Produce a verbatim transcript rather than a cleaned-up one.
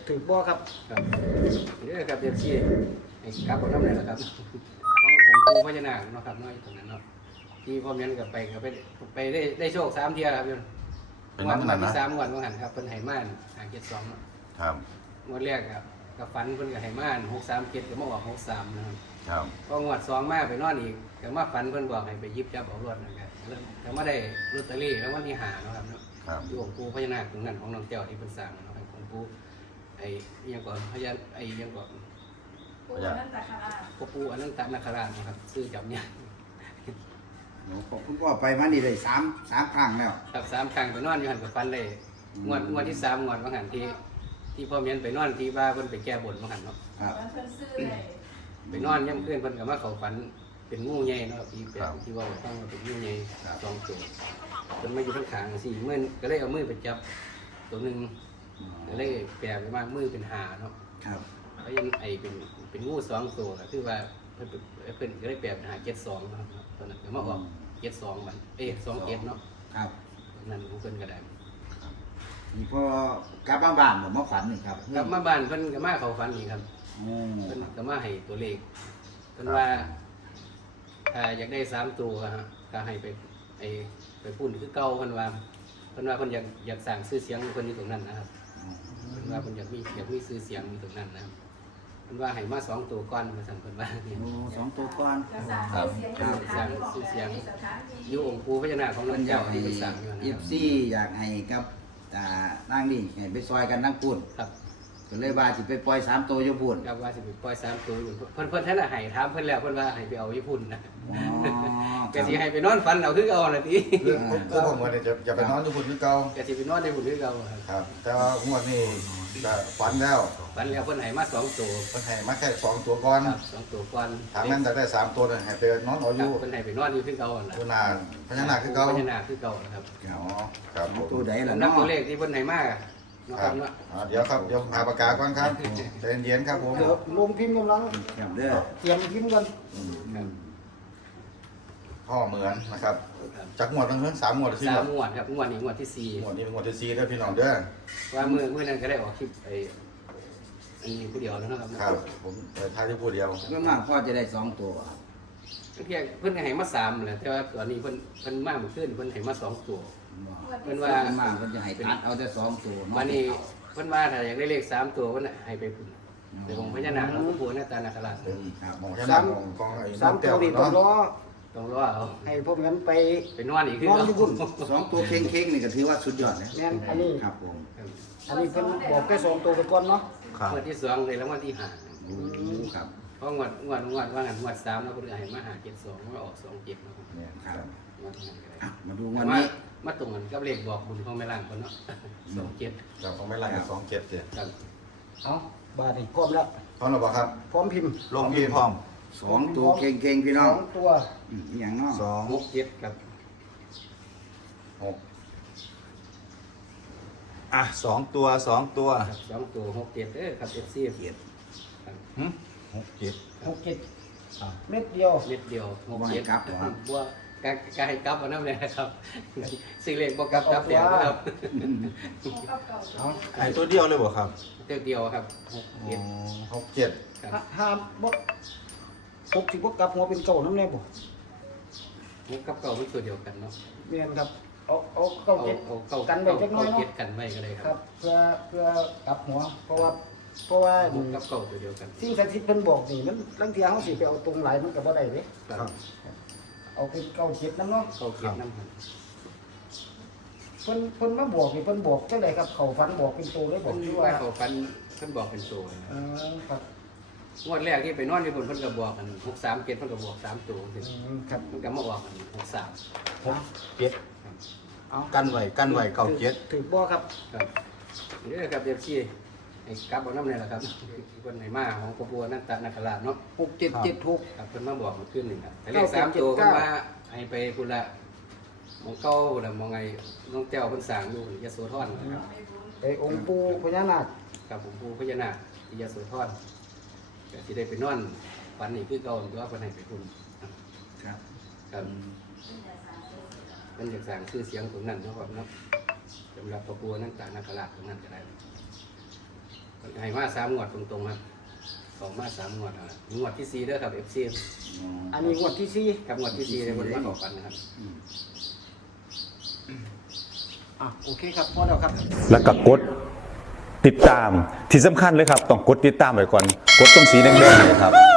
ถือบ่ครับครับนี่ครับเอฟซีไอ้กลับเอาน้ำไหนล่ะครับขององค์ปู่พญานาคเนาะครับน้อยตรงนั้นเนาะที่พ่อแม่นกับไปกับไปไปได้ได้โชคสามเที่ยครับพี่งวดวันที่สามงวดวันหันครับเพิ่นไหม่านหาเจ็ดสองเนาะครับงวดแรกครับกับฝันเพิ่นกับไหม่านหกสามเจ็ดก็มาออกหกสามนะครับครับพองวดสองมาไปนอนอีกก็มาฝันเพิ่นบอกให้ไปยิบจับเอารถนะครับแต่มาได้ลอตเตอรี่แล้ววันที่หาเนาะครับเนาะครับอยู่องค์ปู่พญานาคตรงนั้นของน้องเจ้าที่เพิ่นสร้างเนาะของปู่ไอ้อิหยังก่อนพญาไอ้อิหยังก่อนปูนั่นตะคาราพ่อปู่อนันตนาคราชนะครับซื้อจับเนี่ยโอ้ของคุณพ่อไปมานี่เลยสามสามครั้งแล้วครับสามครั้งไปนอนอยู่หันกับฟันเลยงวดงวดที่สามงวดบางหันที่ที่พ่อเมียนไปนอนที่บ้านเพิ่นไปแก้บนบางหันเนาะครับแล้วเพิ่นซื้อเลยไปนอนย่ำเพื่อนเพิ่นกับมาเขาฝันเป็นงูใหญ่เนาะที่เป็นที่ว่าต้องเป็นงูใหญ่สองตัวเพิ่นมาอยู่ข้างขางสี่มือก็เลยเอามือไปจับตัวหนึ่งก็เลยแปลไปมากมือเป็นหาเนาะครับแล้วยังไอเป็นเป็นงูสองตัวก็คือว่าเพิ่นเพิ่นก็ได้แปลเป็นหาเจ็ดสองนะครับตอนนั้นก็มาออกเจ็ดสองมันเอ๊ะสองเจ็ดเนาะครับนั่นของเพิ่นก็ได้นี่พ่อกลับมาบ้านผมมาฝันนี่ครับกลับมาบ้านเพิ่นก็มาเขาฝันอีกครับโอ้เพิ่นก็มาให้ตัวเลขเพิ่นว่าถ้าอยากได้สามตัวฮะก็ให้ไปไอไปพูดคือเก่าเพิ่นว่าเพิ่นว่าเพิ่นอยากอยากสร้างชื่อเสียงเพิ่นอยู่ตรงนั้นนะครับเพิ่นว่าเพิ่นอยากมีอยากมีชื่อเสียงอยู่ตรงนั้นนะครับเพิ่นว่าให้มาสองตัวก่อนมาสั่งเพิ่นว่าโอ้สองตัวก่อนจะสั่งเสียงอยู่สถานที่ของใครสถานที่อยู่องค์ปู่พญานาคของเพิ่น้นนอยาเจ้ากให้ที่เพิ่นสร้างอยู่นะเอครัฟบซีอยากให้กับอ่านั่งนี่ให้ไปซอยกันนั่งพูดครับก็เลยว่าสิไปปล่อยสามตัวอยู่พูดครับว่าสิไปปล่อยสามตัวอยู่เพิ่นเพิ่นท่านน่ะให้ถามเพิ่นแล้วเพิ่นว่าให้ไปเอาญี่ปุ่นนะอ๋อก็สิให้ไปนอนฝันเอาคือเอาน่ะติคือคือผมว่าเนี่ยจะจะไปนอนอยู่บนที่เก่าก็สิไปนอนในบุญคือเอาครับครับ แต่ว่างวดนี้ก็ฝันแล้วฝันแล้วเพิ่นให้มาสองตัวเพิ่นให้มาแค่สองตัวก่อนครับสองตัวก่อนถามนั้นจะได้สามตัวเนี่ยให้ไปนอนเอาอครัยู่บเพิ่นให้ไปนอนอยู่คือเก่าน่ะตัวนาพญานาคคือเก่าพญานาคคือเก่านะครับอ๋อครับผมตัวใดล่ะนับเนาะตัวเลขที่เพิ่นให้มาเนาะคครัรับบเนาะอ่าเดี๋ยวครับเดี๋ยวหาปากกาก่อนครับใจเย็นๆครับผมเดี๋ยวลงพิมพ์กำลังครับเด้อเตรียมพิมพ์กันครับพ่อเหมือนนะครับครับจากงวดทั้งเพิ่งสามงวดที่สามงงวดครับงวดนี้งวดที่สี่งวดนี้เป็นงวดที่สี่เด้อพี่น้องเด้อว่ามื้อมื้อนั้นก็ได้ออกคลิปไอ้อันนี้ผู้เดียวแล้วนะครับครับผมไปท้ายที่พูดเดียวเมื่อมากพ่อจะได้สองตัวเพียงเพิ่นก็ให้มาสามแหละแต่ว่าตัวนี้เพิ่นเพิ่นมาเมื่อคืนเพิ่นให้มาสองตัว เพิ่นว่าเมื่อมากเพิ่นจะให้ตัดเอาแต่สองตัวเนาะวันนี้เพิ่นว่าถ้าอยากได้เลขสามตัวเพิ่นน่ะให้ไปพุ่นแต่ของพญานาคแล้วก็ปู่หน้าตานาคราชเป็นหมองแค่หน้าของของไอ้สาน้อมงตัแก้ววนี่ต้องรเนาะอต้องรอเอาให้พวกนั้นไปไปนอนอีกคือนอนอยู่พุ่นสองตัวเค้งเค้งๆนี่ก็ถือว่าสุดยอดนะแม่นอันนี้ครับผมอันนี้เพิ่นบอกแค่สองตัวไปก่อนเนาะครับงวดที่สองเลยแล้วงวดที่ห้าโอ้ครับเพราะงวดงวดงวดว่างั้นงวดสามแล้วเพิ่นก็ให้มาหาเจ็ดสองมาออกสองเจ็ดเนาะเนี่ยครับงวดนั้นก็ได้อ่ะมาดูแต่วันว่านี้มาตรงกันกับเลขบอกบุญของแม่ล่างเพิ่นเนาะสองเจ็ดเราคงไม่ไล่สองเจ็ดเจ็ดครับเอาบาทนี่พร้อมแล้วพร้อมหรือเปล่าครับพร้อมพิมพ์ลงพี่พร้อมสองตัวเค้งเค้งๆพี่สน้ออง งตัวอืมอหย่างเนาะสองหกเจ็ดครับหกอ่ะสองตัวสองตัวครับสองตัวหกเจ็ดเด้อครับ เอฟ ซีเกียรติครับหึหกเจ็ดหกเจ็ดเม็ดเดียวเม็ดเดียวหกบ่ให้เจ็ดกลับเหรอบัวกายกายกลับเอาน้ำเลยนะครับซื้อเลขบ่กลับกลับเดียวนะครับเอาไอ้ตัวเดียวเลยบ่ครับเดียวเดียวครับหกอ๋เจ็ดอหกเจ็ดครับห้าห้ามบ่ตกสิบ่กลับหัวเป็นเก่าน้ำแน่บ่หกกับเก้าเป็นตัวเดียวกันเนาะแม่นครับเอาเอาเก้าเอาเจ็ดเอาเก้ากันไว้จักหน่อยเก้าเนาะเจ็ดกันไว้ก็ได้คครัรับบเพื่อเพื่อกลับหัว เพราะว่าเพราะว่าหกกับเก้าตัวเดียวกันสิ่งศักดิ์สิทธิ์เพิ่นบอกนี่มันลังเทียเฮาสิไปเอาตรงไหลมันก็บ่ได้เด้ครับเอาเป็นเก้าเจ็ดนํเนาะเก้าเจ็ดน้ำมันเพิ่นเพิ่นมาบอกนี่เพิ่นบอกจังไดครับเขาฝันบอกเป็นตัวเลยบเพิ่อกนที่ว่าว่าเขาฟันเพิ่นบอกเป็นตัวนะเออครับงวดแรกที่ไปนอนในบนเพิ่นก็บอกกันหกสามเจ็ดเพิ่นก็บอกสามตัวอืมครับมันก็มาบอกกันหกสามหกเจ็ดเอากันไว้กันไว้เก้าเจ็ดถือบ่ครับครับนี่ครับเอฟซีไอ้กลับเอาน้ำเนี่ยแหละครับเพิ่นให้มาของกบัวนั่นตะนาคราชเนาะหกเจ็ดเจ็ดหกครับเพิ่นมาบอกเมื่อคืนนี่ครับแต่เลขเก้าสามเจ็ดตัวเก้าเพิ่นว่าให้ไปพุ่นละมองเก้าพุ่นละมองไงน้องแก้วเพิ่นสร้างอยู่ยโสธรนะครับไปองค์ปู่พญานาคกับผมปู่พญานาคที่ยโสธรก็สิได้ไปนอนฝันนี่คือเก่าตัวเพิ่นให้ไปพุ่นครับครับเพิ่นอยากสร้างชื่อเสียงตรงนั้นเนาะครับเนาะสำหรับพระบัวนั่นตะนาคราชตรงนั้นก็ได้สให้มาสามงวดตรงๆครับสองมาสามงวดอ่ะงวดที่สี่เด้อครับเอฟซีอันนี้งวดที่สี่กับงวดที่สี่ในบนมาบอกกันนะครับอืมอ่ะโอเคครับพอแล้วครับแล้วก็กดติดตามที่สำคัญเลยครับ ต้องกดติดตามไว้ก่อน กดตรงสีแดงๆเนี่ยครับ